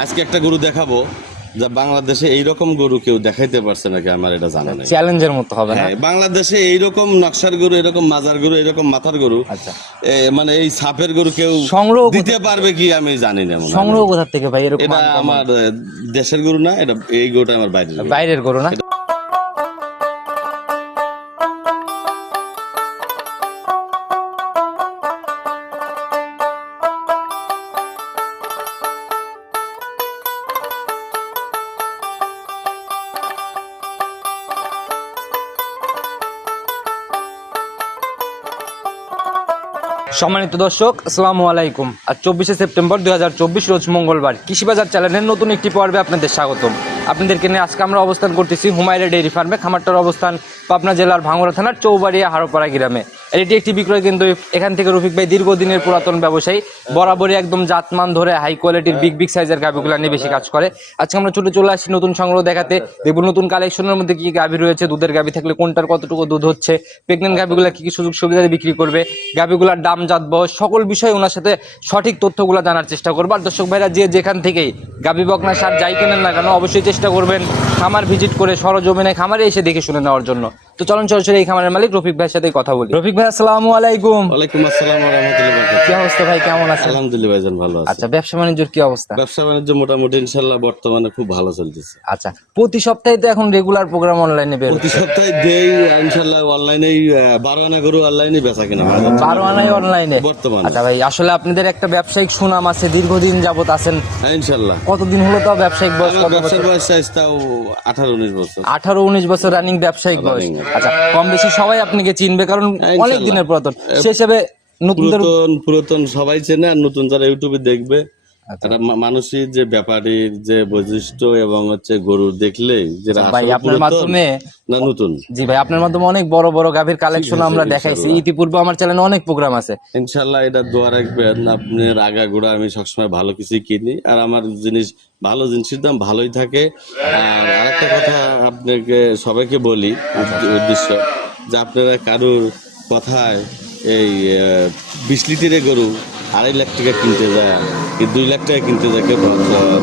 আজকে একটা গরু দেখাবো যা বাংলাদেশে এইরকম গরু কেউ দেখাইতে পারছে নাকি আমার এটা জানা নেই। চ্যালেঞ্জের মতো হবে না? হ্যাঁ, বাংলাদেশে এইরকম নকশার গরু এরকম মাজার গরু এরকম মাথার গরু আচ্ছা। মানে এই সাপের গরু কেউ সংগ্রহ দিতে পারবে কি আমি জানি না সংগ্রহ কোথা থেকে ভাই? এরকম এটা আমার দেশের গরু না এটা এই গরুটা আমার বাইরের বাইরের গরু না? সম্মানিত দর্শক, আসসালামু আলাইকুম। আর চব্বিশে সেপ্টেম্বর দুই হাজার চব্বিশ, রোজ মঙ্গলবার। কৃষিবাজার চ্যানেলের নতুন একটি পর্বে আপনাদের স্বাগতম। আপনাদেরকে নিয়ে আজকে আমরা অবস্থান করতেছি হুমায়রা ডেয়ারি ফার্মে, খামারটার অবস্থান পাবনা জেলার ভাঙড়া থানার চৌবাড়িয়া হারোপাড়া গ্রামে। এটি একটি বিক্রয় কেন্দ্র এখান থেকে রফিক ভাই দীর্ঘদিনের পুরাতন ব্যবসায়ী, বরাবরই একদম জাতমান ধরে হাই কোয়ালিটির বিগ বিগ সাইজের গাভিগুলো নিয়ে বেশি কাজ করে। আজকে আমরা ছুটে চলে আসছি নতুন সংগ্রহ দেখাতে। দেখব নতুন কালেকশনের মধ্যে কি গাভি রয়েছে, দুধের গাভি থাকলে কোনটার কতটুকু দুধ হচ্ছে প্রেগনেন্ট গাভিগুলো কি কি সুযোগ সুবিধা বিক্রি করবে, গাভিগুলোর দাম জাত বয়স সকল বিষয়ে ওনার সাথে সঠিক তথ্যগুলো জানার চেষ্টা করব। আর দর্শক ভাইরা, যে যেখান থেকেই গাভি বকনা সার যাই কেনেন না কেন, অবশ্যই চেষ্টা করবেন খামার ভিজিট করে সরজমিনে খামারে এসে দেখে শুনে নেওয়ার জন্য। তো চলন সরাসরি এই খামারের মালিক রফিক ভাইয়ের সাথে কথা বলি। রফিক ভাই আসসালামু আলাইকুম। ওয়ালাইকুম আসসালাম ওয়া রাহমাতুল্লাহি কি অবস্থা ভাই কেমন আছেন? আলহামদুলিল্লাহ ভাইজান ভালো আছে। আচ্ছা ব্যবসা বাণিজ্যের কি অবস্থা? ব্যবসা বাণিজ্য মোটামুটি ইনশাল্লাহ বর্তমানে খুব ভালো চলতেছে। আচ্ছা প্রতি সপ্তাহে তো এখন রেগুলার প্রোগ্রাম অনলাইনে বের প্রতি সপ্তাহে দেই ইনশাল্লাহ অনলাইনেই বারো আনা গরু অনলাইনে বেচা কিনা হয়। বারো আনাই অনলাইনে বর্তমানে। আচ্ছা ভাই আসলে আপনাদের একটা ব্যবসায়িক সুনাম আছে দীর্ঘদিন যাবত আছেন। হ্যাঁ ইনশাল্লাহ কতদিন হলো তাও ব্যবসায়িক বয়স? কত বছর? বয়স চাইজ তাও আঠারো উনিশ বছর। আঠারো উনিশ বছর রানিং ব্যবসায়িক বয়স। আচ্ছা কম বেশি সবাই আপনাকে চিনবে কারণ অনেক দিনের পুরাতন সে হিসেবে নতুন পুরাতন পুরাতন সবাই চেনে আর নতুন যারা ইউটিউবে দেখবে। তারা মা- মানুষের যে ব্যাপারীর যে বৈশিষ্ট্য এবং হচ্ছে গরু দেখলেই যে আচ্ছা, ভাই আপনার মাধ্যমে না নতুন? জি ভাই আপনার মাধ্যমে অনেক বড় বড় গাভীর কালেকশন আমরা দেখাইছি। ইতিপূর্বে আমার চ্যানেলে অনেক প্রোগ্রাম আছে। ইনশাল্লাহ এটা দোয়া রাখবেন আপনার আগা গোড়া আমি সবসময় ভালো কিছু কিনি। আর আমার জিনিস ভালো জিনিসের দাম ভালোই থাকে। আর আরেকটা কথা আপনাকে সবাইকে বলি উদ্দ- উদ্দেশ্য যে আপনারা কারুর কথায় এই বিশ লিটারের গরু আড়াই লাখ টাকা কিনতে যায়। কি দুই লাখ টাকা কিনতে যায় কেউ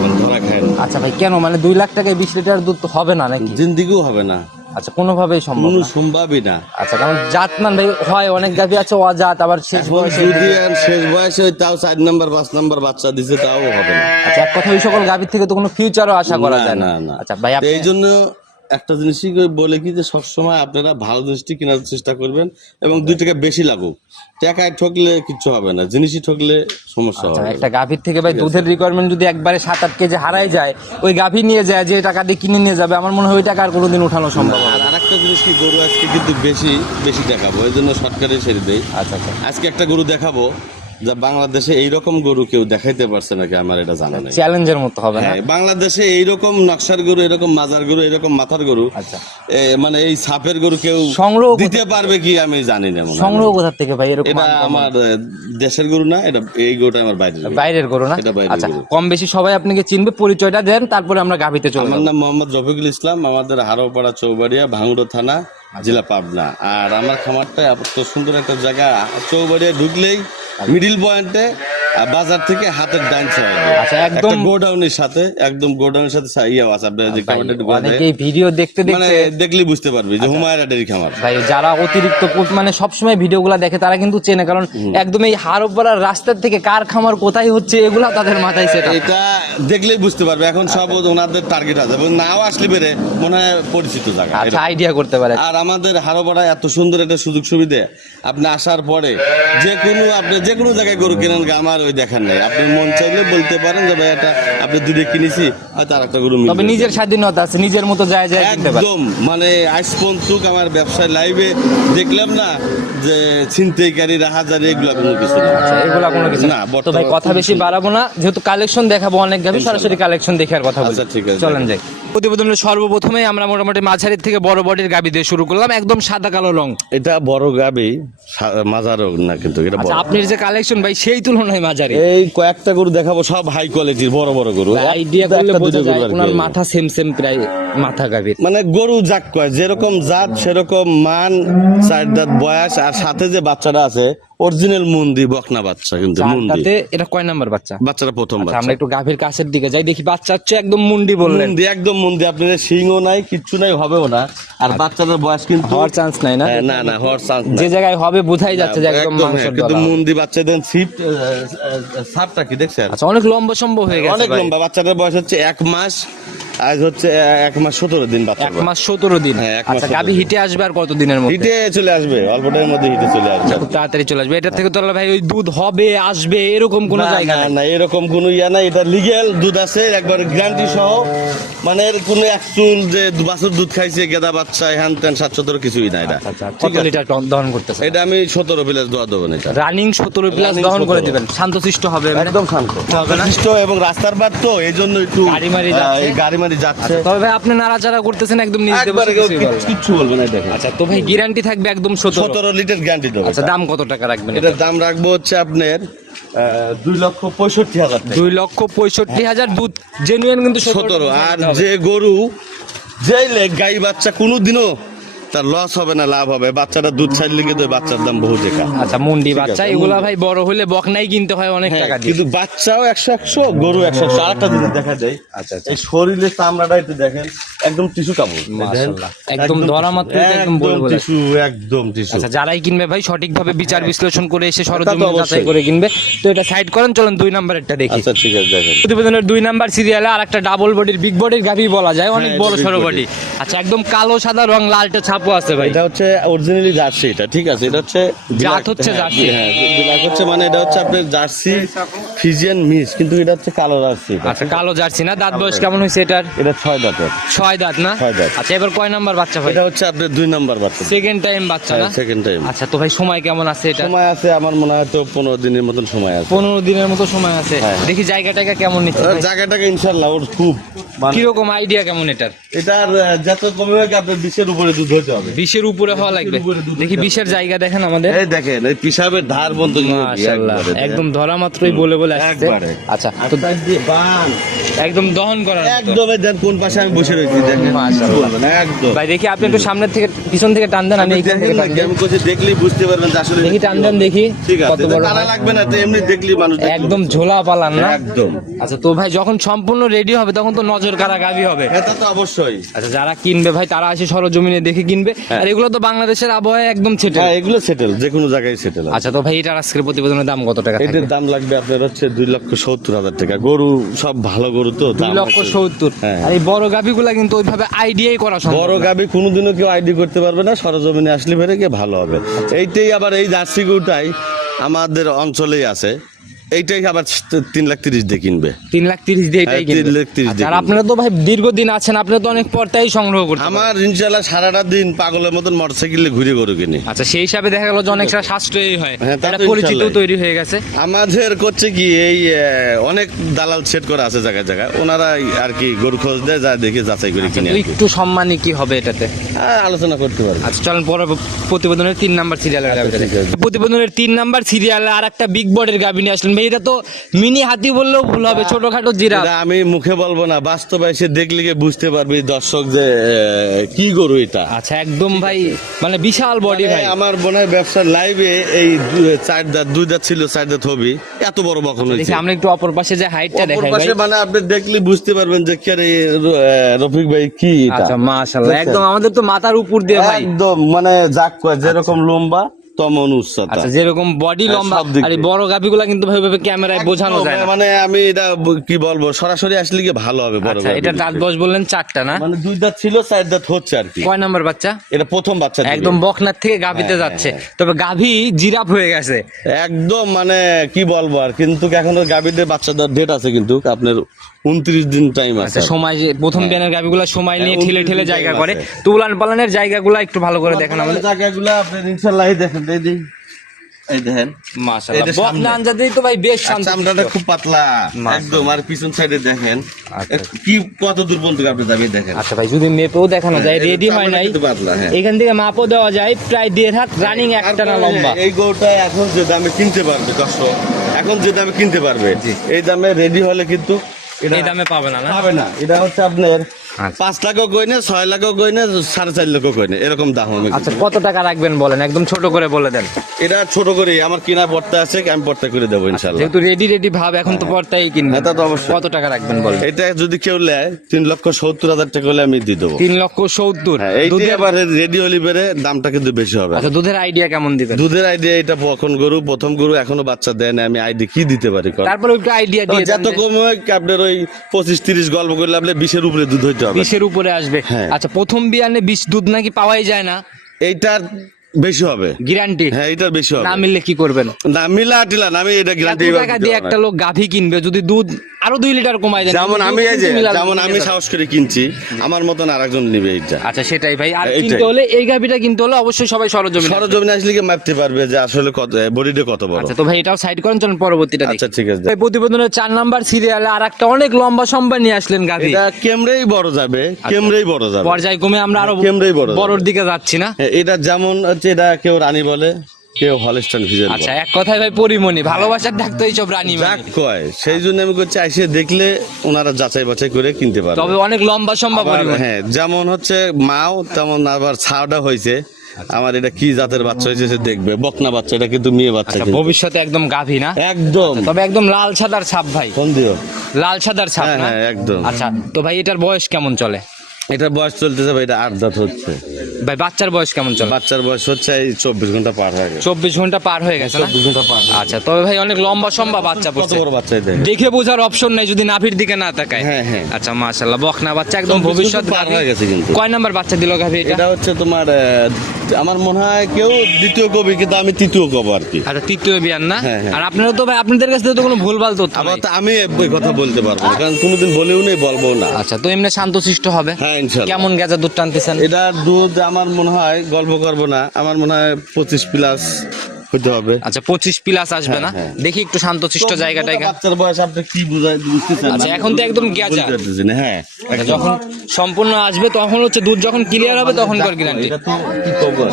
মানে ধরা খায় না। আচ্ছা ভাই কেন? মানে দুই লাখ টাকায় বিশ লিটার দুধ তো হবে না নাকি? জিন্দিগিও হবে না। আচ্ছা কোনোভাবেই সম্ভব কোনো সম্ভবই না। আচ্ছা কারণ জাত মান ভাই হয় অনেক গাভী আছে অজাত আবার শেষ বয়সে যদি শেষ বয়সে তাও চার নাম্বার পাঁচ নাম্বার বাচ্চা দিছে তাও হবে না। আচ্ছা এক কথা ওই সকল গাভীর থেকে তো কোনো ফিউচারও আশা করা যায় না। না, না। আচ্ছা ভাই এই জন্য একটা জিনিসই বলে কি যে সবসময় আপনারা ভালো জিনিসটি কেনার চেষ্টা করবেন এবং দুই টাকা বেশি লাগুক। টাকায় ঠকলে কিচ্ছু হবে না জিনিসই ঠকলে সমস্যা আচ্ছা, হবে। একটা গাভীর থেকে ভাই দুধের রিকোয়ারমেন্ট যদি একবারে সাত আট কেজি হারাই যায় ওই গাভী নিয়ে যায় যে টাকা দিয়ে কিনে নিয়ে যাবে আমার মনে হয় ওই টাকা আর কোনোদিন উঠানো সম্ভব আর আরেকটা জিনিস কি গরু আজকে কিন্তু বেশি বেশি দেখাবো এই জন্য শর্টকাটে ছেড়ে দেয় আচ্ছা আচ্ছা। আজকে একটা গরু দেখাবো যা বাংলাদেশে এইরকম গরু কেউ দেখাইতে পারছে নাকি আমার এটা জানা নেই। চ্যালেঞ্জের মতো হবে না? হ্যাঁ, বাংলাদেশে এইরকম নকশার গরু এরকম মাজার গরু এরকম মাথার গরু আচ্ছা। মানে এই সাপের গরু কেউ সংগ্রহ দিতে পারবে কি আমি জানি না সংগ্রহ কোথা থেকে ভাই? এরকম এটা আমার দেশের গরু না এটা এই গরুটা আমার বাইরের বাইরের গরু না? আচ্ছা কম বেশি সবাই আপনাকে চিনবে পরিচয়টা দেন তারপরে আমরা গাভীতে চলে আমার নাম মোহাম্মদ রফিকুল ইসলাম আমাদের হারোপাড়া চৌবাড়িয়া ভাঙড়ো থানা। জেলা পাবনা। আর আমার খামারটা এত সুন্দর একটা জায়গা চৌবাড়িয়া ঢুকলেই মিডিল পয়েন্টে বাজার থেকে হাতের ডান সাইডে আচ্ছা, একদম- গোডাউনের সাথে একদম গোডাউনের সাথে ইয়ে আছে ভিডিও দেখতে মানে দেখতে দেখলেই বুঝতে পারবে যে হুমায়রা ডেরি খামার। ভাই যারা অতিরিক্ত মানে সবসময় ভিডিওগুলো দেখে তারা কিন্তু চেনে কারণ একদম এই হারোপাড়ার রাস্তার থেকে কার খামার কোথায় হচ্ছে এগুলা তাদের মাথায় সেটা এটা দেখলেই বুঝতে পারবে এখন সব ওনাদের টার্গেট আছে এবং নাও আসলে বেরে মনে হয় পরিচিত জায়গা আচ্ছা আইডিয়া করতে পারে। আর আমাদের হারোপাড়ায় এত সুন্দর একটা সুযোগ সুবিধা আপনি আসার পরে যে কোনো আপনি যে কোনো জায়গায় গরু কেনেন আমার ওই দেখার নাই। আপনি মন চাইলে বলতে পারেন যে ভাই এটা আপনি দুটো কিনেছি হয়তো আর একটা গরু তবে নিজের স্বাধীনতা আছে নিজের মতো যায় যায় একদম। মানে আজ পর্যন্ত আমার ব্যবসায় লাইভে দেখলাম না যে ছিনতাইকারী রাহাজারি এগুলো কোনো কিছু না। আচ্ছা, এগুলা কোনো কিছু না, তো ভাই কথা বেশি বাড়াবো না। যেহেতু কালেকশন দেখাবো অনেক গাভী সরাসরি কালেকশন দেখে আর কথা বলি আচ্ছা, ঠিক আছে, চলেন যাই। প্রতিবেদনের সর্বপ্রথমে আমরা মোটামুটি মাঝারির থেকে বড় বডির গাবি দিয়ে শুরু করলাম একদম সাদা কালো রং। এটা বড় গাবি মাজারও না কিন্তু এটা আচ্ছা বড়। আপনার যে কালেকশন ভাই সেই তুলনায় মাঝারি। এই কয়েকটা গরু দেখাবো সব হাই কোয়ালিটির বড় বড় গরু। আইডিয়া করলে বোঝা যায় ওনার মাথা সেম সেম প্রায় মাথা গাবির মানে গরু যাক কয় যেরকম জাত সেরকম মান চার দাঁত বয়স আর সাথে যে বাচ্চাটা আছে অরিজিনাল মুন্দি বকনা বাচ্চা কিন্তু মুন্দি এটা কয় নাম্বার বাচ্চা? বাচ্চাটা প্রথম আচ্ছা, বাচ্চা। আমরা একটু গাভীর কাছের দিকে যাই দেখি বাচ্চা হচ্ছে একদম মুন্ডি বললেন। মুন্দি একদম আপনাদের সিংও নাই কিচ্ছু নাই হবেও না। আর বাচ্চাটার বয়স কিন্তু হওয়ার চান্স নাই না? হ্যাঁ, না না হওয়ার চান্স যে জায়গায় হবে বোঝাই যাচ্ছে যে একদম একদম মাংস হ্যাঁ, কিন্তু মুন্দি বাচ্চাদের সিট সাপটা কি দেখছেন? আচ্ছা অনেক লম্বা সম্ভব হয়ে গেছে অনেক লম্বা বাচ্চাটার বয়স হচ্ছে এক মাস আজ হচ্ছে এক মাস সতেরো দিন বাচ্চা এক মাস সতেরো দিন। হ্যাঁ, এক মাস আচ্ছা 17 গাভী হিটে আসবে আর কত দিনের মধ্যে? হিটে চলে আসবে অল্প টাইমের মধ্যে হিটে চলে আসবে। খুব তাড়াতাড়ি চলে আসবে? এটা থেকে তো ভাই ওই দুধ হবে আসবে এরকম কোনো জায়গা না, না এরকম কোনো ইয়া নাই। এটা লিগেল দুধ আছে একবার গ্যারান্টি সহ। মানে এর কোনো এক চুল যে বছর দুধ খাইছে গেদা বাচ্চা হ্যান ত্যান সাত সতেরো কিছুই নাই এটা। আচ্ছা কত লিটার দহন করতেছে এটা আমি সতেরো প্লাস দোয়া দেবো না এটা রানিং সতেরো প্লাস দহন করে 17 দিবেন। শান্তশিষ্ট হবে মানে? একদম শান্ত। এবং রাস্তার বাদ তো এই জন্য একটু গাড়ি মারি গাড়ি মারি যাচ্ছে। তবে ভাই আপনি নাড়াচাড়া করতেছেন একদম নিজ একবারে বসে বলবেন না। না আচ্ছা তো ভাই গ্যারান্টি থাকবে একদম সতেরো। সতেরো লিটার গ্যারান্টি দেবো আচ্ছা দাম কত টাকা রাখবেন এটার দাম রাখব হচ্ছে আপনার আহ, দুই লক্ষ পঁয়ষট্টি হাজার দুই লক্ষ পঁয়ষট্টি হাজার দুধ জেনুইন কিন্তু সতেরো। আর যে গরু যেই লে- গাই বাচ্চা কোনোদিনও তার লস হবে না লাভ হবে। বাচ্চাটা দুধ ছাড়লে কিন্তু বাচ্চার দাম বহু টাকা আচ্ছা মুন্ডি বাচ্চা এগুলা ভাই বড় হলে বকনাই কিনতে হয় অনেক হ্যাঁ, টাকা দিয়ে। কিন্তু বাচ্চাও একশো একশো গরু একশো একশো। আরেকটা জিনিস দেখা যায় আচ্ছা, আচ্ছা। এই শরীরের চামড়াটা একটু দেখেন একদম টিস্যু কাপড় একদম ধরা মাত্রই তো একদম। টিস্যু একদম টিস্যু। আচ্ছা যারাই কিনবে ভাই সঠিকভাবে বিচার বিশ্লেষণ করে এসে সরজমিন যাচাই করে কিনবে। তো এটা সাইড করেন চলেন দুই নাম্বারেরটা দেখি। আচ্ছা ঠিক আছে দেখেন। প্রতিবেদনের দুই নাম্বার সিরিয়ালে আর একটা ডাবল বডির বিগ বডির গাভি বলা যায় অনেক হ্যাঁ, বড় সড়ো বডি আচ্ছা একদম কালো সাদা রং লালটা ছাপও আছে ভাই। এটা হচ্ছে অরিজিনালি জার্সি এটা ঠিক আছে? এটা হচ্ছে জাত হচ্ছে হ্যাঁ, জার্সি। হ্যাঁ ব্ল্যাক হচ্ছে মানে এটা হচ্ছে আপনার জার্সি ফিজিয়ান মিস কিন্তু এটা হচ্ছে কালো জার্সি আচ্ছা কালো জার্সি না? দাঁত বয়স কেমন হয়েছে এটার? এটা ছয় দাঁতের। ছয় দাঁত না? ছয় দাঁত। আচ্ছা এবার কয় নাম্বার বাচ্চা ভাই? এটা হচ্ছে আপনার দুই নাম্বার বাচ্চা। সেকেন্ড টাইম বাচ্চা না? সেকেন্ড টাইম আচ্ছা তো ভাই সময় কেমন আছে এটা? সময় আছে আমার মনে হয় তো পনেরো দিনের মতন সময় আছে। পনেরো দিনের মতো সময় আছে। হ্যাঁ। দেখি জায়গা টায়গা কেমন নিচ্ছে জায়গাটাকে ইনশাল্লাহ ওর খুব মানে কীরকম আইডিয়া কেমন এটার? এটার যত কমে হোক আপনার বিশের উপরে দুধ হবে। বিশের উপরে হওয়া লাগবে। দেখি বিশের জায়গা দেখেন আমাদের। এই দেখেন এই পিসাবের ধার বন্ধ মাশাআল্লাহ একদম ধরা মাত্রই বলে বলে আসছে। আচ্ছা তো বান। একদম দহন মতো। একদম দেন কোন পাশে আমি বসে রয়েছি দেখেন। মাশাআল্লাহ। একদম। ভাই দেখি আপনি একটু সামনের থেকে পিছন থেকে টান দেন আমি থেকে টান করছে দেখলেই বুঝতে পারবেন যে আসলে দেখি টান দেন দেখি ঠিক আছে কত বড়। টানা লাগবে না তো এমনি দেখলি মানুষ একদম ঝোলা পালান না? একদম। আচ্ছা তো ভাই যখন সম্পূর্ণ রেডি হবে তখন তো নজর কারা গাভি হবে। এটা তো অবশ্যই। আচ্ছা যারা কিনবে ভাই তারা আসে সরজমিনে দেখে কিনবে। আর এগুলো তো বাংলাদেশের আবহাওয়া একদম ছেটে হ্যাঁ এগুলো সেটেল যে কোনো জায়গায় সেটেল আচ্ছা তো ভাই এটার আজকের প্রতিবেদনের দাম কত টাকা এটার দাম লাগবে আপনার হচ্ছে দুই লক্ষ সত্তর হাজার টাকা। গরু সব ভালো গরু তো দুই লক্ষ। সত্তর। হ্যাঁ। আর এই বড় গাভিগুলা কিন্তু ওইভাবে আইডিয়াই করা সম্ভব বড়। গাবি কোনোদিনও কেউ আইডি করতে পারবে না সরজমিনে আসলে ফেরে গিয়ে ভালো হবে। এইটাই আবার এই জার্সি গরুটাই আমাদের অঞ্চলেই আছে। এইটাই আবার তিন লাখ তিরিশ দিয়ে কিনবে। তিন লাখ তিরিশ দিয়ে এটাই হ্যাঁ, তিন লাখ তিরিশ আচ্ছা, দিয়ে আর আপনারা তো ভাই দীর্ঘদিন আছেন আপনারা তো অনেক পর্তাই সংগ্রহ করতে পারেন। আমার ইনশাল্লাহ সারাটা দিন পাগলের মতন মোটরসাইকেলে ঘুরে গরু কিনি। আচ্ছা সেই হিসাবে দেখা গেল যে অনেকটা সাশ্রয়ী হয়। হ্যাঁ, একটা পরিচিত তৈরি হয়ে গেছে। আমাদের করছে কি এই অনেক দালাল সেট করা আছে জায়গায় জায়গায়। ওনারা আর কি গরু খোঁজ দেয় যা দেখে যাচাই করে কিনে তো আর কি। একটু সম্মানী কি হবে এটাতে? হ্যাঁ, আলোচনা করতে পারবে। আচ্ছা চলেন পরে প্রতিবেদনের তিন নাম্বার সিরিয়ালের গাবি প্রতিবেদনের তিন নাম্বার সিরিয়ালে আর একটা বিগ বর্ডের গাবি নিয়ে আসলেন এটা তো মিনি হাতি বললেও ভুল হবে ছোটখাটো জিরা আমি মুখে বলব না বাস্তবে এসে দেখলে বুঝতে পারবি দর্শক যে কি গরু এটা। আচ্ছা একদম ভাই মানে বিশাল বডি ভাই। মানে আমার মনে হয় ব্যবসার লাইভে এই চার দাঁত দুই দাঁত ছিল চার দাঁত হবি। এত বড় বকন হয়েছে। আমরা একটু অপর পাশে যে হাইটটা দেখাই ভাই। পাশে মানে আপনি দেখলে বুঝতে পারবেন যে কে রফিক ভাই কি এটা। আচ্ছা মাশাআল্লাহ একদম আমাদের তো মাথার উপর দিয়ে ভাই। একদম মানে যাক কয় যেরকম লম্বা তেমন উচ্চতা আচ্ছা যেরকম বডি হ্যাঁ, লম্বা আর এই বড় গাভিগুলা কিন্তু ভাবে ক্যামেরায় বোঝানো যায় না। মানে আমি এটা কি বলব সরাসরি আসলে কি ভালো হবে বড় আচ্ছা এটা দাঁত বয়স বললেন চারটা না? মানে দুই দাঁত ছিল চার দাঁত হচ্ছে আর কি। কয় নাম্বার বাচ্চা? এটা প্রথম বাচ্চা একদম বকনার থেকে গাভিতে হ্যাঁ, যাচ্ছে। তবে গাভি জিরাফ হয়ে গেছে। একদম মানে কি বলব আর কিন্তু এখনও গাভীদের বাচ্চাদের ডেট আছে কিন্তু আপনার উনত্রিশ দিন টাইম আছে আচ্ছা সময় যে প্রথম বিয়ানের গাভিগুলা সময় নিয়ে হ্যাঁ, ঠেলে ঠেলে জায়গা করে। আছে। তুলান পালানের জায়গাগুলা একটু ভালো করে দেখেন আমাদের। জায়গাগুলো আপনার ইনশাল্লাহ দেখেন এই দেখেন। মাশাআল্লাহ। বকনা আনজাতেই তো ভাই বেশ চামড়াটা খুব পাতলা। একদম আর পিছন সাইডে দেখেন। আচ্ছা। কি কত দূর পর্যন্ত আপনি যাবে দেখেন। আচ্ছা ভাই যদি মেপেও দেখানো যায় হ্যাঁ, রেডি হয় নাই হ্যাঁ। এখান থেকে মাপও দেওয়া যায় প্রায় দেড় হাত রানিং একটা না লম্বা। এই গরুটা এখন যে দামে কিনতে পারবে দর্শক এখন যে দামে কিনতে পারবে এই দামে রেডি হলে কিন্তু এই দামে পাবে না পাবে না এটা হচ্ছে আপনার। পাঁচ লাখও কইনে ছয় লাখও কইনে সাড়ে চার লাখও কইনে এরকম দাম হবে আচ্ছা কত টাকা রাখবেন বলেন? একদম ছোট করে বলে দেন। এটা ছোট করে আমার কিনা পড়তে আছে আমি পড়তে করে দেবো ইনশাল্লাহ যেহেতু রেডি রেডি ভাব এখন তো কিনবেন। এটা তো অবশ্যই। কত টাকা রাখবেন বলেন? এটা যদি কেউ নেয় তিন লক্ষ সত্তর হাজার টাকা হলে আমি দিয়ে দেবো। তিন লক্ষ সত্তর? হ্যাঁ আবার রেডি হলি বেড়ে দামটা কিন্তু বেশি হবে। আচ্ছা দুধের আইডিয়া কেমন দিবেন? দুধের আইডিয়া এটা কখন গরু প্রথম গরু এখনও বাচ্চা দেয় না আমি আইডি কি দিতে পারি? তারপরে একটু আইডিয়া দিয়ে যত কম হয় আপনার ওই পঁচিশ তিরিশ গল্প করলে আপনি বিশের উপরে দুধ হইতে হবে বিশের উপরে আসবে। হ্যাঁ। আচ্ছা প্রথম বিয়ানে বিষ দুধ নাকি পাওয়াই যায় না? এইটার বেশি হবে। গ্যারান্টি হ্যাঁ এইটার বেশি হবে। না মিললে কি করবেন? না মিলা টিলা না, আমি এটা গ্যারান্টি টাকা দিয়ে একটা লোক গাভী কিনবে যদি দুধ আরও দুই লিটার কমায় দেন যেমন আমি এই যে যেমন আমি সাহস করে কিনছি আমার মতন আরেকজন নিবে এইটা। আচ্ছা সেটাই ভাই। আর কিনতে হলে এই গাভীটা কিনতে হলে অবশ্যই সবাই সরজমিন সরজমিনে আসলে কি মাপতে পারবে যে আসলে কত বডিটা কত বড়? আচ্ছা তো ভাই এটাও সাইড করেন চলুন পরবর্তীটা আচ্ছা ঠিক আছে। এই প্রতিবেদনের চার নাম্বার সিরিয়ালে আর একটা অনেক লম্বা সম্বা নিয়ে আসলেন গাভী। এটা কেমরেই বড় যাবে কেমরেই বড় যাবে। পর্যায়ক্রমে আমরা আরও কেমরেই বড়। বড়র দিকে যাচ্ছি না। হ্যাঁ, এটা যেমন হচ্ছে এটা কেউ রানী বলে কেউ হলস্টাইন ফিজেল আচ্ছা এক কথায় ভাই পরিমণি ভালোবাসার ডাকতো এইসব রানী যাক কয় সেই জন্য আমি করছি আইসে দেখলে ওনারা যাচাই বাছাই করে কিনতে পারবে। তবে অনেক লম্বা সম্ভব হ্যাঁ যেমন হচ্ছে মাও তেমন আবার ছাওটা হয়েছে। আমার এটা কি জাতের বাচ্চা হয়েছে সে দেখবে। বকনা বাচ্চা এটা কিন্তু মেয়ে বাচ্চা আচ্ছা ভবিষ্যতে একদম গাভী না? একদম। তবে একদম লাল সাদার ছাপ ভাই। কোন দিও। লাল সাদার ছাপ হ্যাঁ না? হ্যাঁ একদম। আচ্ছা তো ভাই এটার বয়স কেমন চলে? এটা বয়স চলতেছে ভাই এটা আট দাঁত হচ্ছে। ভাই বাচ্চার বয়স কেমন চলে? বাচ্চার বয়স হচ্ছে এই চব্বিশ ঘণ্টা পার হয়ে গেছে। চব্বিশ ঘণ্টা পার হয়ে গেছে চব্বিশ ঘণ্টা পার আচ্ছা তবে ভাই অনেক লম্বা সম্ভব বাচ্চা পড়ছে বড় বাচ্চা দেখে বোঝার অপশন নাই যদি নাভির দিকে না তাকায়। হ্যাঁ, হ্যাঁ। আচ্ছা মাশাআল্লাহ বকনা বাচ্চা একদম ভবিষ্যৎ পার হয়ে গেছে কিন্তু। কয় নাম্বার বাচ্চা দিল গাভী এটা? এটা হচ্ছে তোমার আমার মনে হয় কেউ দ্বিতীয় কবি কিন্তু আমি তৃতীয় কব আর কি। আচ্ছা তৃতীয় বিয়ান না? হ্যাঁ, হ্যাঁ। আর আপনারা তো ভাই আপনাদের কাছে তো কোনো ভুলভাল তথ্য আবার নাই। তো আমি ওই কথা বলতে পারব না কারণ কোনোদিন বলেও নেই বলব না। আচ্ছা তো এমনি শান্ত শান্তশিষ্ট হবে। হ্যাঁ ইনশাল্লাহ কেমন গেজা দুধ টানতেছেন? এটা দুধ আমার মনে হয় গল্প করব না আমার মনে হয় পঁচিশ প্লাস হইতে হবে। আচ্ছা পঁচিশ প্লাস আসবে না? হ্যাঁ, দেখি একটু শান্তশিষ্ট জায়গাটা বাচ্চার বয়স আপনি কি বুঝায় বুঝতেছেন আচ্ছা, এখন তো একদম গেজা। হ্যাঁ। যখন সম্পূর্ণ আসবে তখন হচ্ছে দুধ যখন ক্লিয়ার হবে তখন কর গ্যারান্টি এটা তো কি খবর?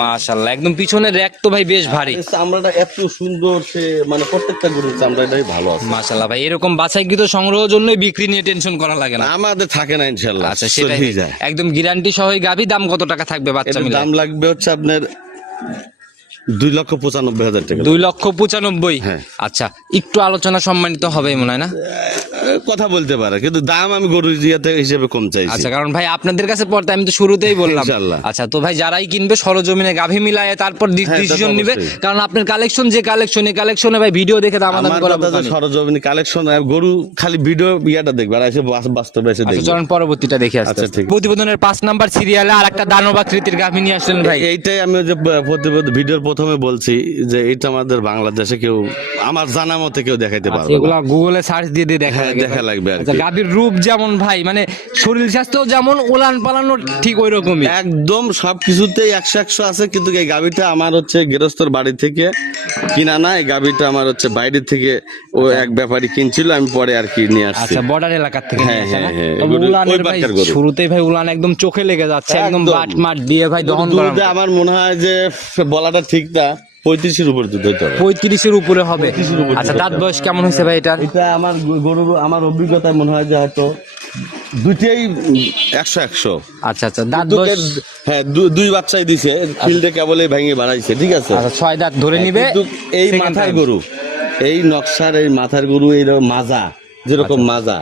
মাশাআল্লাহ একদম পিছনের র্যাক তো ভাই বেশ ভারী। চামড়াটা এত সুন্দর সে মানে প্রত্যেকটা গরুর চামড়াটাই ভালো আছে। মাশাআল্লাহ ভাই এরকম বাছাইকৃত সংগ্রহের জন্যই বিক্রি নিয়ে টেনশন করা লাগে না। আমাদের থাকে না ইনশাল্লাহ আচ্ছা সেটাই একদম গ্যারান্টি সহ গাভী দাম কত টাকা থাকবে বাচ্চা মিলে? দাম লাগবে হচ্ছে আপনার দুই লক্ষ পঁচানব্বই হাজার টাকা। দুই লক্ষ পঁচানব্বই? হ্যাঁ। আচ্ছা একটু আলোচনা সম্মানিত হবে মনে হয় না? কথা বলতে পারে কিন্তু দাম আমি গরু হিসেবে কম চাইছি। আচ্ছা কারণ ভাই আপনাদের কাছে পড়তে আমি তো শুরুতেই বললাম। আচ্ছা তো ভাই যারাই কিনবে সরজমিনে গাভী মিলায় তারপর হ্যাঁ, ডিসিশন নিবে। কারণ আপনার কালেকশন যে কালেকশন এই কালেকশনে ভাই ভিডিও দেখে দাম করা বোকামি। সরজমিনী কালেকশন গরু খালি ভিডিও ইয়াটা দেখবে আর এসে বাস- বাস্তবে এসে আচ্ছা দেখবে। চলুন পরবর্তীটা দেখে আসতে আচ্ছা, ঠিক। প্রতিবেদনের পাঁচ নাম্বার সিরিয়ালে আর একটা দানব আকৃতির গাভী নিয়ে আসলেন ভাই। এইটাই আমি যে প্রতিবেদন ভিডিওর প্রথমে বলছি যে এটা আমাদের বাংলাদেশে কেউ আমার জানা মতে কেউ দেখাইতে আচ্ছা, পারবে এগুলা গুগলে সার্চ দিয়ে দিয়ে দেখা হ্যাঁ, দেখা লাগবে আর আচ্ছা গাভীর রূপ যেমন ভাই মানে শরীর স্বাস্থ্য যেমন ওলান পালানো ঠিক ওই রকমই একদম সবকিছুতেই একশো একশো আছে কিন্তু এই গাবিটা আমার হচ্ছে গৃহস্থর বাড়ি থেকে কিনা না এই গাবিটা আমার হচ্ছে বাইরে থেকে ও এক ব্যাপারী কিনছিল আমি পরে আর কি নিয়ে আসছি। আচ্ছা বর্ডার এলাকার থেকে হ্যাঁ? হ্যাঁ, হ্যাঁ। শুরুতেই ভাই উলান একদম চোখে লেগে যাচ্ছে একদম একদম। বাট মাট দিয়ে ভাই দহন করা আমার মনে হয় যে বলাটা ঠিক না পঁয়ত্রিশের উপর দুধ হইতে হবে। পঁয়ত্রিশের উপরে হবে। 35 এর উপরে আচ্ছা দাঁত বয়স কেমন হয়েছে ভাই এটার এটা আমার গরুর আমার অভিজ্ঞতায় মনে হয় যে হয়তো দুইটাই একশো একশো। আচ্ছা আচ্ছা দাঁত বয়স হ্যাঁ দুই বাচ্চাই দিছে ফিল্ডে কেবলই ভেঙে বাড়াইছে ঠিক আছে? আচ্ছা ছয় দাঁত ধরে নিবে এই মাথার গরু এই নকশার এই মাথার গরু এইরকম মাজা যেরকম মাজা।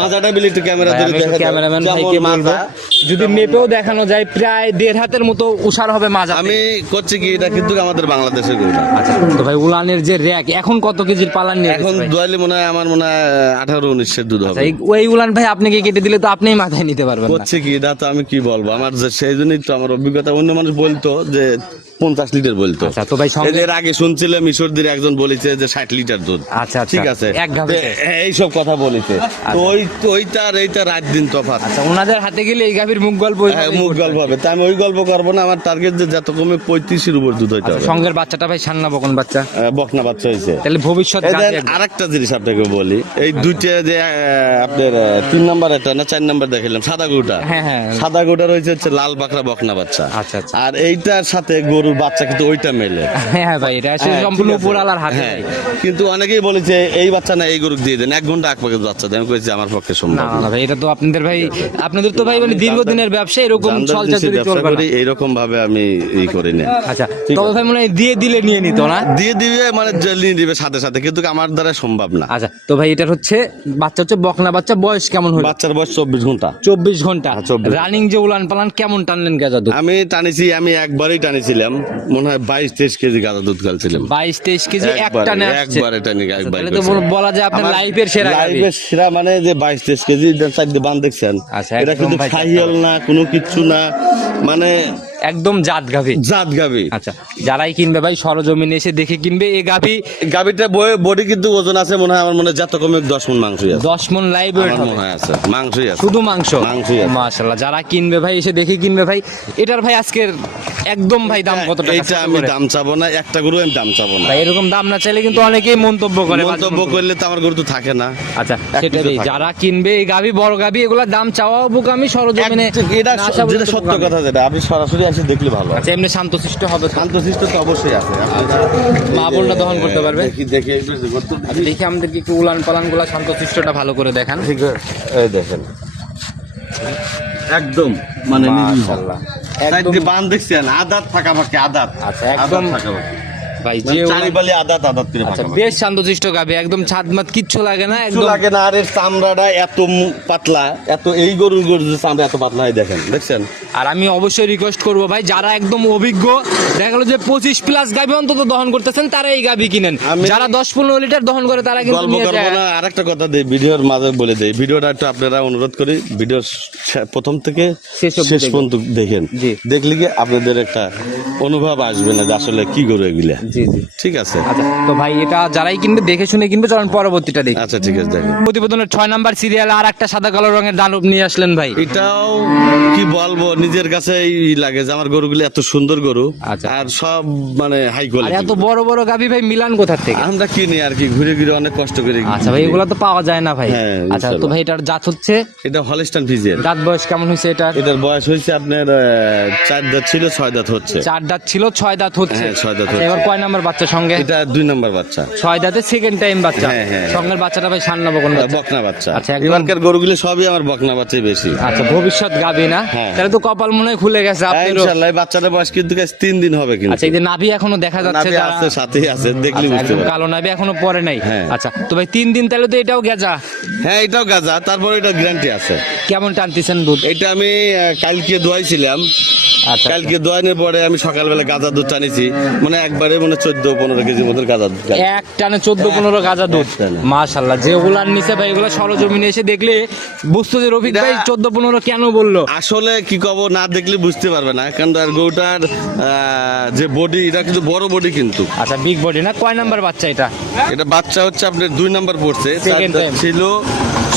মাজাটা বিলি ক্যামেরা আচ্ছা। ধরে দেখা ক্যামেরাম্যান ভাইকে বলব যদি মেপেও দেখানো যায় প্রায় দেড় হাতের মতো উষার হবে মাজা আমি করছি কি এটা কিন্তু আমাদের বাংলাদেশের গরু। আচ্ছা তো ভাই উলানের যে র্যাক এখন কত কেজির পালান নিয়ে এখন দোয়ালি মনে হয় আমার মনে হয় আঠারো উনিশের দুধ হবে। আচ্ছা, ওই উলান ভাই আপনাকে কেটে দিলে তো আপনিই মাথায় নিতে পারবেন না। করছে কি এটা তো আমি কি বলব? আমার সেই জন্যই তো আমার অভিজ্ঞতা অন্য মানুষ বলতো যে পঞ্চাশ লিটার বলতো। আচ্ছা, তো ভাই এর আগে শুনছিলাম একজন বলেছে যে ষাট লিটার দুধ। আচ্ছা, আচ্ছা। ঠিক আছে? কথা বলেছে। তো ওই এইটা রাত দিন তফাৎ। আচ্ছা ওনাদের হাতে গেলে এই গাভীর মুখ গল্প হ্যাঁ, মুখ গল্প হবে। আমি ওই গল্প করব না আমার টার্গেট যে যত কমে পঁয়ত্রিশের উপর দুধ হইতে হবে। সঙ্গের বাচ্চাটা ভাই সান্না বকন বাচ্চা। বকনা বাচ্চা হয়েছে তাহলে ভবিষ্যৎ। আরেকটা জিনিস আপনাকে বলি। এই দুইটা যে আপনার তিন নাম্বার একটা না চার নাম্বার দেখালাম সাদা গরুটা হ্যাঁ, হ্যাঁ। সাদা গরুটা রয়েছে হচ্ছে লাল বাকরা বকনা বাচ্চা। আচ্ছা, আচ্ছা। আর এইটার সাথে গরুর বাচ্চা কিন্তু ওইটা মেলে। হ্যাঁ ভাই এটা আসলে হ্যাঁ, সম্পূর্ণ উপরালার হাতে। হ্যাঁ, কিন্তু অনেকেই বলেছে এই বাচ্চা না এই গরু দিয়ে দেন। এক ঘণ্টা আগ পাকে বাচ্চা দেন। কইছি আমার পক্ষে সম্ভব না না ভাই এটা তো আপনাদের ভাই আপনাদের তো ভাই মানে দীর্ঘদিনের ব্যবসা এরকম ছল চলবে না। ভাবে আমি ই করি না। আচ্ছা তবে ভাই মনে দিয়ে দিলে নিয়ে নিত না? দিয়ে দিবে মানে দিবে সাথে সাথে কিন্তু আমার দ্বারা সম্ভব না। আচ্ছা তো ভাই এটার হচ্ছে বাচ্চা হচ্ছে বকনা। বাচ্চা বয়স কেমন হলো? বাচ্চার বয়স চব্বিশ ঘণ্টা। চব্বিশ ঘণ্টা। হ্যাঁ, 24 রানিং যে উলান পালান কেমন টানলেন গেজা আমি টানেছি আমি একবারই টানেছিলাম। মনে হয় বাইশ তেইশ কেজি গাদা দুধ খালছিলাম বাইশ তেইশ কেজি একবার একবারে, টানে তো বলা যায় আপনার লাইফের সেরা লাইফের সেরা মানে যে বাইশ তেইশ কেজি চারটে বান দেখছেন। আচ্ছা, এটা কিন্তু খাইয়াল না কোনো কিছু না। মানে একদম জাত গাভী। জাত গাবি আচ্ছা যারাই কিনবে ভাই সরজমিনে এসে দেখে কিনবে এই গাভী। গাবিটা বডি কিন্তু ওজন আছে মনে হয় আমার মনে যত কমে দশ মন আছে। দশ মন লাইভ মনে হয় আছে মাংসই আছে। শুধু মাংস? মাংসই আছে। মাশাল্লাহ যারা কিনবে ভাই এসে দেখে কিনবে ভাই এটার ভাই আজকের একদম ভাই দাম কত টাকা? এইটা আমি দাম চাবো না একটা গরু আমি দাম চাবো না। ভাই এরকম দাম না চাইলে কিন্তু অনেকেই মন্তব্য করে মন্তব্য করলে তো আমার গরু তো থাকে না। আচ্ছা সেটাই যারা কিনবে এই গাভি বড় গাভি এগুলা দাম চাওয়াও বোকামি সরজমিনে এটা সত্য কথা যেটা আপনি সরাসরি এসে দেখলে ভালো। আচ্ছা এমনি শান্তশিষ্ট হবে। শান্তশিষ্ট তো অবশ্যই আছে। মা বোনরা দহন করতে পারবে? দেখি দেখি আচ্ছা দেখি আমাদেরকে একটু উলান পালানগুলা শান্তশিষ্টটা ভালো করে দেখান। ঠিক আছে, এই দেখেন। একদম মানে মাশাআল্লাহ। একদম বান দেখছেন আদাত আচ্ছা, একদম আদাত ফাঁকাফাঁকি। ভাই যে চারিবালি আদাত আদাত করে আচ্ছা বেশ শান্তশিষ্ট গাভি একদম ছাদ মাত কিচ্ছু লাগে না কিছু একদম লাগে না আর এর চামড়াটা এত পাতলা এত এই গরুর গরুর চামড়া এত পাতলা হয় দেখেন দেখছেন? আর আমি অবশ্যই রিকোয়েস্ট করব ভাই যারা একদম অভিজ্ঞ দেখা গেলো যে পঁচিশ প্লাস গাভি অন্তত দহন করতেছেন তারা এই গাভি কিনেন। যারা দশ পনেরো লিটার দহন করে তারা কিন্তু গল্প করব না আরেকটা কথা দেই ভিডিওর মাঝে বলে দেই। ভিডিওটা একটু আপনারা অনুরোধ করি ভিডিও প্রথম থেকে শেষ। পর্যন্ত দেখেন। দেখলে কি আপনাদের একটা অনুভব আসবে না যে আসলে কি গরু এগুলা। জি জি। ঠিক আছে? আচ্ছা তো ভাই এটা যারাই কিনবে দেখে শুনে কিনবে চলেন পরবর্তীটা দেখি। আচ্ছা ঠিক আছে দেখেন। প্রতিবেদনের ছয় নাম্বার সিরিয়ালে আর একটা সাদা কালো রঙের দানব নিয়ে আসলেন ভাই। এটাও কি বলব নিজের কাছে লাগে যে আমার গরুগুলো এত সুন্দর গরু আচ্ছা। আর সব মানে হাই কোয়ালিটি এত বড় বড় গাভি ভাই মিলান কোথার থেকে? আমরা কিনি আর কি ঘুরে ঘুরে অনেক কষ্ট করে আচ্ছা ভাই এগুলো তো পাওয়া যায় না ভাই। হ্যাঁ, আচ্ছা তো ভাই এটার জাত হচ্ছে? এটা হলিস্টান ফিজের দাঁত বয়স কেমন হয়েছে এটার? এটার বয়স হয়েছে আপনার চার দাঁত ছিল ছয় দাঁত হচ্ছে। চার দাঁত ছিল ছয় দাঁত হচ্ছে। হ্যাঁ, ছয় দাঁত আচ্ছা, হচ্ছে। এবার কয় নাম্বার বাচ্চা সঙ্গে? এটা দুই নম্বর বাচ্চা। ছয় দাঁতে সেকেন্ড টাইম বাচ্চা। হ্যাঁ, হ্যাঁ। সঙ্গের বাচ্চাটা ভাই সান্না বকন বাচ্চা। বকনা বাচ্চা। আচ্ছা, এবারকার গরুগুলো সবই আমার বকনা বাচ্চাই বেশি। আচ্ছা ভবিষ্যৎ গাবি না। তাহলে তো কপাল মনে খুলে গেছে ইনশাল্লাহ বয়স কিন্তু তিন দিন হবে কিন্তু। আচ্ছা এই যে নাভি এখনও দেখা যাচ্ছে নাভি আছে সাথেই আছে দেখলে আচ্ছা, বুঝতে পারবেন। কালো নাভি এখনও পরে নাই। হ্যাঁ। আচ্ছা তো ভাই তিন দিন তাহলে তো এটাও গেজা। হ্যাঁ এটাও গাজা তারপরে এটা গ্যারান্টি আছে। কেমন টানতেছেন দুধ? এটা আমি কালকে দোয়াইছিলাম আচ্ছা কালকে দোয়ানোর পরে আমি সকালবেলা গাজা দুধ টানিছি। মানে একবারে মানে চোদ্দ পনেরো কেজির মতো গাজা দুধ এক টানে চোদ্দ পনেরো গাজা দুধ। মাশাল্লাহ যে ওগুলার নিচে ভাই এগুলো সরজমিনে এসে দেখলে বুঝতো যে রফিক ভাই চোদ্দ পনেরো কেন বলল? আসলে কি কব না দেখলে বুঝতে পারবে না কারণ আর গৌটার আহ, যে বডি এটা কিন্তু বড় বডি কিন্তু। আচ্ছা বিগ বডি না? কয় নাম্বার বাচ্চা এটা? এটা বাচ্চা হচ্ছে আপনার দুই নাম্বার পড়ছে. ছিল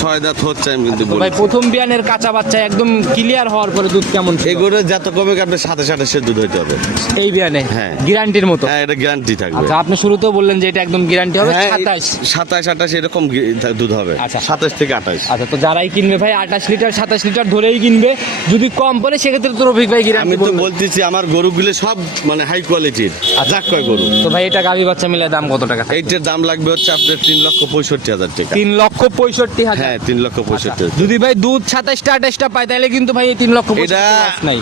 ছয় দাঁত হচ্ছে আমি কিন্তু ভাই প্রথম বিয়ানের কাঁচা বাচ্চা একদম ক্লিয়ার হওয়ার পরে দুধ কেমন গরুর যত কমে সাথে সাথে সে দুধ হইতে হবে। এই বিয়ানে? হ্যাঁ। গ্যারান্টির মতো? হ্যাঁ এটা গ্যারান্টি থাকবে। আচ্ছা আপনি শুরুতেও বললেন যে এটা একদম গ্যারান্টি হবে হ্যাঁ সাতাশ। সাতাশ আঠাশ এরকম দুধ হবে। আচ্ছা। সাতাশ থেকে আঠাশ। আচ্ছা তো যারাই কিনবে ভাই আঠাশ লিটার সাতাশ লিটার ধরেই কিনবে। যদি কম পড়ে সেক্ষেত্রে তো রফিক ভাই আমি তো বলতেছি আমার গরুগুলো সব মানে হাই কোয়ালিটির যাক কয় গরু। তো ভাই এটা গাভি বাচ্চা মিলে দাম কত টাকা? এইটার দাম লাগবে হচ্ছে আপনার তিন লক্ষ পঁয়ষট্টি হাজার টাকা। তিন লক্ষ পঁয়ষট্টি হাজার হ্যাঁ তিন লক্ষ পঁয়ষট্টি যদি ভাই দুধ সাতাশটা আঠাশটা পায় তাহলে কিন্তু ভাই এই তিন লক্ষ এটা নাই।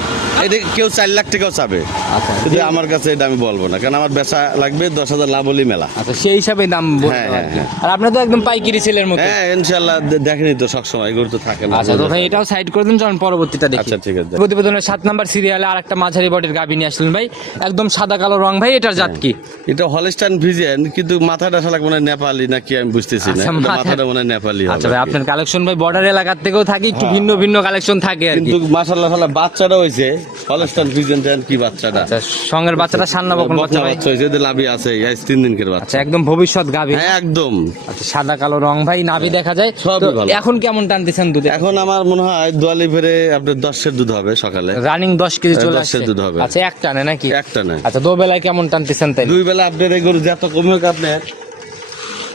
এটা কেউ চার লাখ টাকাও চাবে। আচ্ছা কিন্তু আমার কাছে এটা আমি বলব না কারণ আমার বেচা লাগবে দশ হাজার লাভ হলি মেলা। আচ্ছা সেই হিসাবে দাম হ্যাঁ, হ্যাঁ, আর আপনার তো একদম পাইকারি সেলের মতো। হ্যাঁ ইনশাল্লাহ দেখেনি তো সবসময় এগুলো তো থাকে না। আচ্ছা তো ভাই এটাও সাইড করে দিন চলুন পরবর্তীটা দেখি। আচ্ছা, ঠিক আছে। প্রতিবেদনের সাত নাম্বার সিরিয়ালে আর একটা মাঝারি বডির গাভি নিয়ে আসলেন ভাই। একদম সাদা কালো রং ভাই এটার জাত কি? এটা হলস্টাইন ভিজেন কিন্তু মাথাটা আসলে মনে হয় নেপালি নাকি আমি বুঝতেছি না। আচ্ছা, মাথাটা মনে হয় নেপালি আচ্ছা ভাই আপনার কালেকশন ভাই বর্ডার এলাকার থেকেও থাকে একটু ভিন্ন ভিন্ন কালেকশন থাকে আর কিন্তু মাশাল্লাহ মাশাল্লাহ বাচ্চাটা হয়েছে হলস্টান ফিজেন কি বাচ্চাটা? আচ্ছা সঙ্গের বাচ্চাটা সান্না বকন বাচ্চা বাচ্চা হয়েছে এদের লাভি আছে আজ তিন দিনকের বাচ্চা। আচ্ছা একদম ভবিষ্যৎ গাভী। হ্যাঁ একদম। আচ্ছা সাদা কালো রং ভাই নাভি দেখা যায়। তো এখন কেমন টানতেছেন দুধ? এখন আমার মনে হয় দোয়ালি ফেরে আপনার দশের দুধ হবে সকালে। রানিং দশ কেজি চলে আসছে। দুধ হবে। আচ্ছা এক টানে নাকি? এক টানে। আচ্ছা দোবেলায় কেমন টানতেছেন তাই দুই বেলা আপনার এই গরু যত কমে হোক আপনার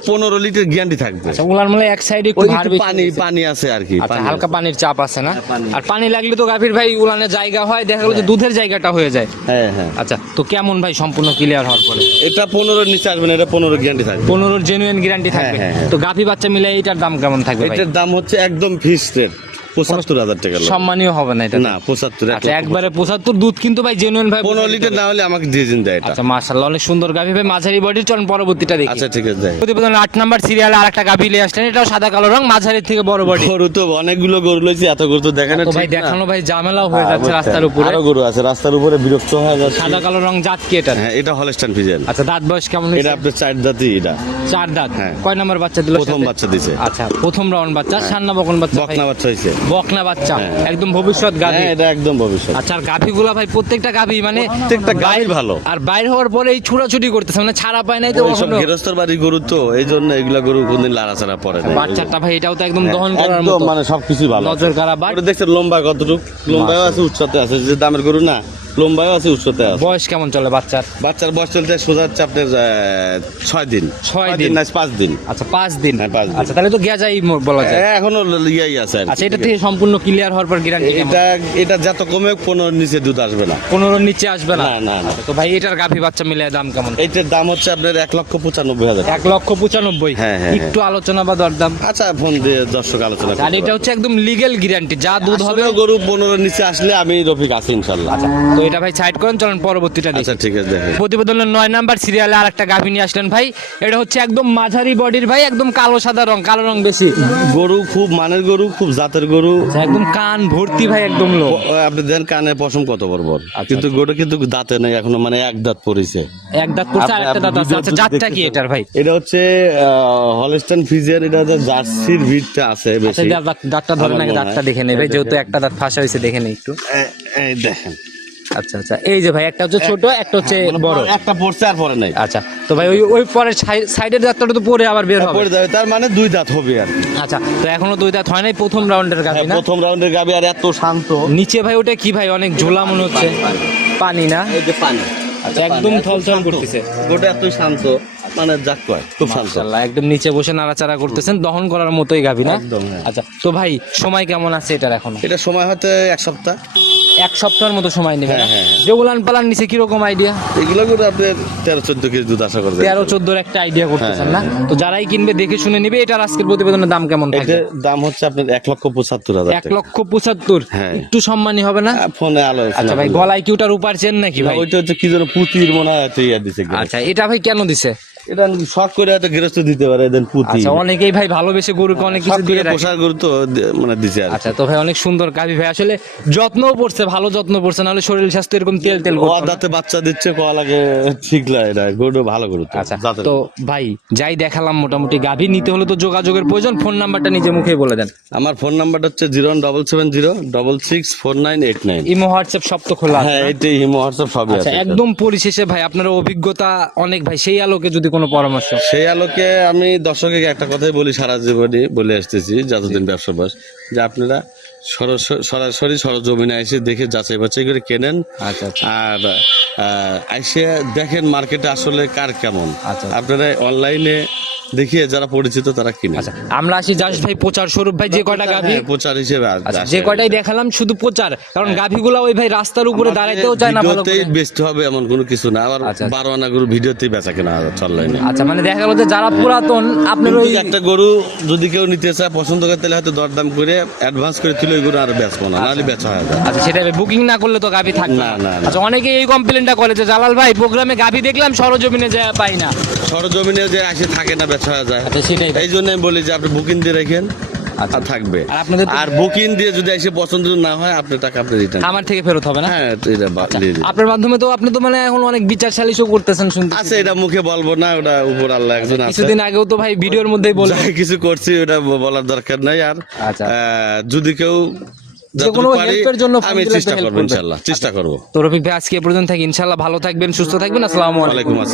পনেরো লিটার গ্যান্ডি থাকবে। উলার এক সাইডে একটু ভার পানি পানি আছে আর কি আচ্ছা হালকা পানির চাপ আছে না? হ্যাঁ, আর পানি লাগলে তো গাভীর ভাই উলানে জায়গা হয় দেখা গেল যে দুধের জায়গাটা হয়ে যায়। হ্যাঁ হ্যাঁ। আচ্ছা তো কেমন ভাই সম্পূর্ণ ক্লিয়ার হওয়ার পরে? এটা পনেরো নিচে আসবে না এটা পনেরো গ্যান্ডি থাকবে। পনেরোর জেনুইন গ্যারান্টি থাকবে। হ্যাঁ, হ্যাঁ। তো গাভী বাচ্চা মিলে এটার দাম কেমন থাকবে এটার দাম হচ্ছে একদম ফিক্সড রেট পঁচাত্তর হাজার টাকা সম্মানীয় হবে না এটা না পঁচাত্তর আচ্ছা একবারে পঁচাত্তর। দুধ কিন্তু ভাই জেনুইন ভাই পনেরো লিটার না হলে আমাকে দিয়ে দিন দেয় এটা। আচ্ছা মাশাআল্লাহ অনেক সুন্দর গাভী ভাই মাঝারি বডির চলুন পরবর্তীটা দেখি। আচ্ছা ঠিক আছে প্রতিবেদন আট নাম্বার সিরিয়ালে আর একটা গাভী নিয়ে আসলেন এটাও সাদা কালো রং মাঝারির থেকে বড় বডি গরু তো অনেকগুলো গরু লইছি এত গরু তো দেখেন ভাই দেখানো ভাই ঝামেলাও হয়ে যাচ্ছে রাস্তার উপরে। আরও গরু আছে রাস্তার উপরে বিরক্ত হয়ে যাচ্ছে। সাদা কালো রং জাত কি এটা? হ্যাঁ এটা হলস্টান ফিজেন আচ্ছা দাঁত বয়স কেমন এটা আপনার চার দাঁতই এটা। চার দাঁত। হ্যাঁ। কয় নাম্বার বাচ্চা দিল প্রথম বাচ্চা দিছে। আচ্ছা প্রথম রাউন্ড বাচ্চা সান্না বকন বাচ্চা বকনা বাচ্চা হয়েছে। বকনা বাচ্চা হ্যাঁ। একদম ভবিষ্যৎ গাভী। হ্যাঁ এটা একদম ভবিষ্যৎ। আচ্ছা আর গাভীগুলা ভাই প্রত্যেকটা গাভী মানে প্রত্যেকটা গাই ভালো। আর বাইর হওয়ার পরে এই ছুটাছুটি করতেছে মানে ছাড়া পায় নাই তো কখনো। গৃহস্থর বাড়ি গরু তো এই জন্য এগুলা গরু কোনদিন লাড়াচাড়া পড়ে না বাচ্চাটা ভাই এটাও তো একদম দহন করার হ্যাঁ, মতো। মানে সবকিছু ভালো নজর কারা বাট দেখছেন লম্বা কতটুক? লম্বাও আছে উচ্চতে আছে যে দামের গরু না লম্বাও আছে উচ্চতে আছে। বয়স কেমন চলে বাচ্চার? বাচ্চার বয়স চলতে সোজা হচ্ছে আপনার ছয় দিন। ছয় দিন। না পাঁচ দিন। আচ্ছা পাঁচ দিন। হ্যাঁ, পাঁচ দিন। আচ্ছা তাহলে তো গেজাই বলা যায়। হ্যাঁ, এখনও ইয়াই আছে আচ্ছা এটা থেকে সম্পূর্ণ ক্লিয়ার হওয়ার পর গ্যারান্টি এটা এটা যত কমে পনেরো নিচে দুধ আসবে না। পনেরোর নিচে আসবে না? না না তো ভাই এটার গাভী বাচ্চা মিলে দাম কেমন? এইটার দাম হচ্ছে আপনার এক লক্ষ পঁচানব্বই হাজার এক লক্ষ পঁচানব্বই? হ্যাঁ, হ্যাঁ, একটু আলোচনা বা দরদাম? আচ্ছা ফোন দিয়ে দর্শক আলোচনা আর এটা হচ্ছে একদম লিগেল গ্যারান্টি যা দুধ হবে। গরু নিচে আসলে আমি রফিক আছি ইনশাল্লাহ। আচ্ছা তো এটা ভাই সাইড করেন চলেন পরবর্তীটা দেখি। আচ্ছা ঠিক আছে প্রতিবেদনের নয় নাম্বার সিরিয়ালে আর একটা গাভী নিয়ে আসলেন ভাই। এটা হচ্ছে একদম মাঝারি বডির ভাই একদম কালো সাদা রং কালো রং বেশি। গরু খুব মানের গরু খুব জাতের গরু। আচ্ছা, একদম কান ভর্তি ভাই একদম লো আপনি দেন কানে পশম কত বড় বড়? কিন্তু গরু কিন্তু দাঁতে নেই এখনও মানে এক দাঁত পড়েছে। এক দাঁত পড়ছে আর একটা দাঁত আছে। আচ্ছা জাতটা কি এটার ভাই? এটা হচ্ছে হলস্টান ফিজিয়ার এটা হচ্ছে জার্সির ভিড়টা আছে আচ্ছা বেশি। আচ্ছা দাঁতটা ধরে না নাকি দাঁতটা দেখে দেখে নেবে যেহেতু একটা দাঁত ফাঁসা হয়েছে দেখে নেই একটু। এই দেখেন। আচ্ছা আচ্ছা। এই যে ভাই একটা হচ্ছে ছোট একটা হচ্ছে মানে বড়। একটা পড়ছে আর পরে নাই। আচ্ছা তো ভাই ওই ওই পরে সাইডের দাঁতটা তো পরে আবার বের হবে। পরে যাবে। তার মানে দুই দাঁত হবে আর আচ্ছা তো এখনও দুই দাঁত হয় নাই প্রথম রাউন্ডের গাভী হ্যাঁ, না? প্রথম রাউন্ডের গাবি আর এত শান্ত। নিচে ভাই ওটা কি ভাই? অনেক ঝোলা মনে হচ্ছে। পানি না? এই যে পানি। আচ্ছা একদম থলথল করতেছে। গোটা এত শান্ত। মানে যাক কয় খুব শান্ত। মাশাআল্লাহ একদম নিচে বসে নাড়াচাড়া করতেছেন দহন করার মতোই গাভী না? একদম, হ্যাঁ। আচ্ছা তো ভাই সময় কেমন আছে এটার এখন? এটা সময় হতে এক সপ্তাহ। এক সপ্তাহের মতো সময় নেবে হ্যাঁ, হ্যাঁ। যে উলান পালান নিচে কীরকম আইডিয়া এগুলো করে আপনার তেরো চোদ্দ কেজি দুধ আশা করবে তেরো চোদ্দোর একটা আইডিয়া করতেছেন না? তো যারাই কিনবে দেখে শুনে নিবে এটার আজকের প্রতিবেদনের দাম কেমন এটার দাম হচ্ছে আপনার এক লক্ষ পঁচাত্তর হাজার এক লক্ষ পঁচাত্তর। একটু সম্মানী হবে না? ফোনে আলো আচ্ছা ভাই গলায় কি ওটার উপার চেন নাকি ভাই? ওইটা হচ্ছে কি যেন পুতির মনে হয় ইয়া দিছে আচ্ছা এটা ভাই কেন দিছে? এটা শখ করে হয়তো গৃহস্থ দিতে পারে দেন পুতি? আচ্ছা অনেকেই ভাই ভালোবেসে গরুকে অনেক কিছু দিয়ে গরু তো মানে দিছে আর আচ্ছা তো ভাই অনেক সুন্দর গাভী ভাই। আসলে যত্নও পড়ছে ভালো যত্ন পড়ছে নাহলে শরীর স্বাস্থ্য এরকম তেল তেল দাঁতে বাচ্চা দিচ্ছে কোয়া লাগে ঠিক লাগে গরু ভালো গরু আচ্ছা তো ভাই যাই দেখালাম মোটামুটি গাভী নিতে হলে তো যোগাযোগের প্রয়োজন ফোন নাম্বারটা নিজে মুখে বলে দেন। আমার ফোন নাম্বারটা হচ্ছে zero double seven zero double six four nine eight nine. Imo WhatsApp সব তো খোলা হ্যাঁ? এটাই হিমো হোয়াটসঅ্যাপ সবই আচ্ছা আছে। একদম পরিশেষে ভাই আপনার অভিজ্ঞতা অনেক ভাই সেই আলোকে যদি কোনো পরামর্শ? সেই আলোকে আমি দর্শকে একটা কথাই বলি সারা জীবনে বলে আসতেছি যতদিন ব্যবসা বাস যে আপনারা সরাসরি সরাসরি সরজমিনে এসে দেখে যাচাই বাছাই করে কেনেন। আচ্ছা আচ্ছা। আর এসে দেখেন মার্কেটে আসলে কার কেমন। আচ্ছা। আপনারা অনলাইনে দেখিয়ে যারা পরিচিত তারা কিনে আচ্ছা আমরা আসি জাস্ট ভাই প্রচার স্বরূপ ভাই যে কয়টা গাভী? হ্যাঁ, প্রচার হিসেবে আচ্ছা যে কয়টাই দেখালাম শুধু প্রচার কারণ গাভীগুলা ওই ভাই রাস্তার উপরে দাঁড়াইতেও চায় না ভালো করে। বেচতে হবে এমন কোনো কিছু না আবার আচ্ছা, আচ্ছা। বারো আনা গরু ভিডিওতেই বেচা কেনা অনলাইনে আচ্ছা মানে দেখা গেল যে যারা পুরাতন আপনার ওই একটা গরু যদি কেউ নিতে চায় পছন্দ করে তাহলে হয়তো দরদাম করে অ্যাডভান্স করে তুলে ওই গরু আর বেচবো না নাহলে বেচা হয় না। আচ্ছা সেটা বুকিং না করলে তো গাভী থাকবে না, না, না। আচ্ছা অনেকে এই কমপ্লেনটা করে যে জালাল ভাই প্রোগ্রামে গাভী দেখলাম সরজমিনে যায় পাই না। সরজমিনে যে আসে থাকে না হয়ে যায় আচ্ছা সেটাই এই জন্য আমি বলি যে আপনি বুকিং দিয়ে রাখেন আচ্ছা। আর থাকবে। আর আপনাদের আর বুকিং দিয়ে যদি এসে পছন্দ না হয় আপনার টাকা আপনি রিটার্ন আমার থেকে ফেরত হবে না? হ্যাঁ দিন। আপনার মাধ্যমে তো আপনি তো মানে এখন অনেক বিচার সালিশও করতেছেন শুনতে আচ্ছা এটা মুখে বলব না ওটা উপর আল্লাহ একজন আছে। কিছুদিন আগেও তো ভাই ভিডিওর মধ্যেই যাই কিছু করছি ওটা বলার দরকার নাই। আর আচ্ছা। যদি কেউ আমি চেষ্টা করব ইনশাল্লাহ চেষ্টা করব। তো রফিক ভাই আজকে পর্যন্ত থাকি। ইনশাল্লাহ ভালো থাকবেন সুস্থ থাকবেন। আসসালামু আলাইকুম। আসসালাম